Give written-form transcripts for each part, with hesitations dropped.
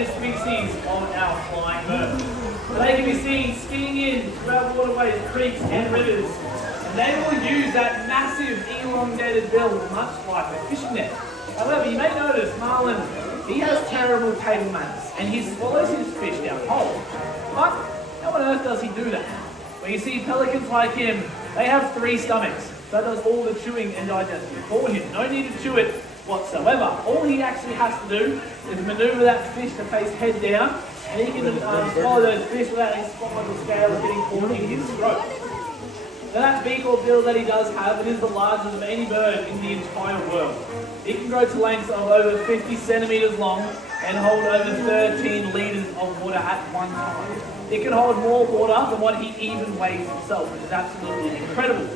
endangered species of our flying birds. They can be seen skiing in throughout waterways, creeks and rivers. And they will use that massive elongated bill much like a fishing net. However, you may notice marlin, he has terrible table manners and he swallows his fish down whole. But how on earth does he do that? Well, you see pelicans like him, they have 3 stomachs. So that does all the chewing and digesting for him. No need to chew it whatsoever. All he actually has to do is maneuver that fish to face head down, and he can swallow those fish without any spines or scales getting caught in his throat. Now that beak or bill that he does have, it is the largest of any bird in the entire world. It can grow to lengths of over 50 centimeters long and hold over 13 liters of water at one time. It can hold more water than what he even weighs himself, which is absolutely incredible.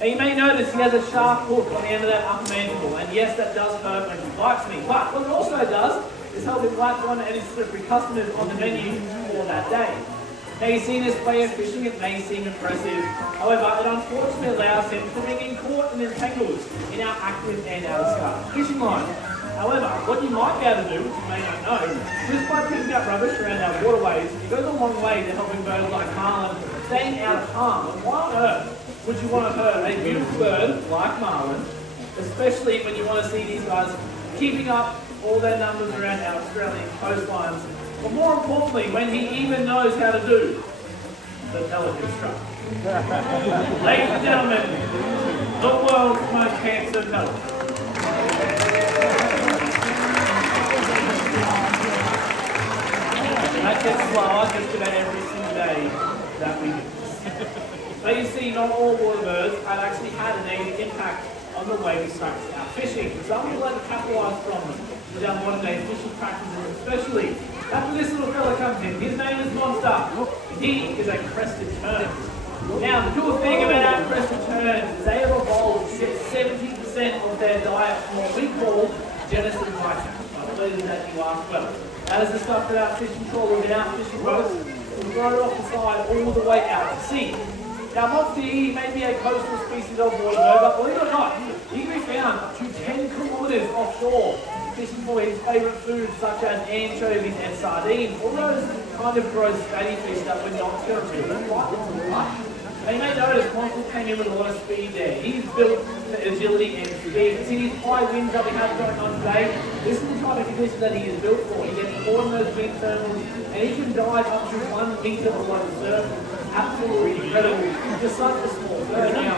Now you may notice he has a sharp hook on the end of that upper mandible, and yes, that does hurt when he bites me, but what it also does is help him latch on any slippery customers on the menu for that day. Now you see this way of fishing, it may seem impressive, however, it unfortunately allows him to bring in caught and entangled in our active and our scarf fishing line. However, what you might be able to do, which you may not know, just by picking up rubbish around our waterways, it goes a long way to helping birds like marlin staying out of harm. And why on earth would you want to hurt a beautiful bird like marlin, especially when you want to see these guys keeping up all their numbers around our Australian coastlines, but more importantly, when he even knows how to do the pelican strut. Ladies and gentlemen, the world's most handsome pelican. That gets slower just about every single day that we do. But you see, not all water birds have actually had a negative impact on the way we practice our fishing. Some people like to capitalise from them with our modern day fishing practices, especially after this little fella comes in. His name is Monster. He is a crested tern. Now, the cool thing about our crested terns is they have evolved to get 70% of their diet from what we call genus and bycatch. I believe that you asked well. That is the stuff that our fishing trawlers and our fishing boats will throw off the side all the way out to sea. Now, Monster, he may be a coastal species of water bird, but believe it or not, he can be found up to 10 kilometres offshore, fishing for his favourite foods such as anchovies and sardines, all those kind of gross fatty fish that we're not going to really like to touch. Now, you may notice Monster came in with a lot of speed there. He's built for agility and speed. See these high winds that we have going on today? This is the type of condition that he is built for. He gets caught in those wind thermals and he can dive up to 1 metre below the surface. Absolutely incredible. Just such a small bird. Now,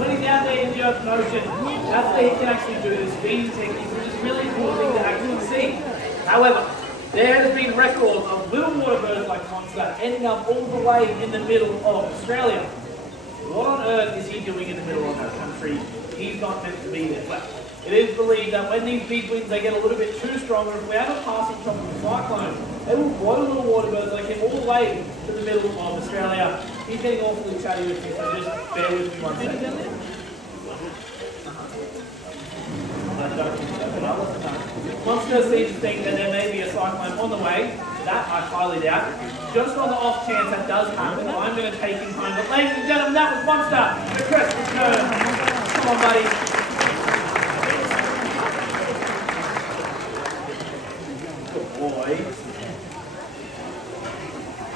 when he's out there in the open ocean, that's where he can actually do the speeding technique, which is really cool thing to actually see. However, there has been records of little water birds like Monster ending up all the way in the middle of Australia. What on earth is he doing in the middle of our country? He's not meant to be there. But it is believed that when these big winds they get a little bit too strong, or if we have a passing tropical cyclone, they will blow little water birds like him all the way to the middle of Australia. He's getting awfully chatty with me, so just bear with me 1 second. Monster seems to think that there may be a cyclone on the way. That I highly doubt. Just on the off chance that does happen, I'm going to take him home. But ladies and gentlemen, that was Monster, the crested tern. Come on, buddy.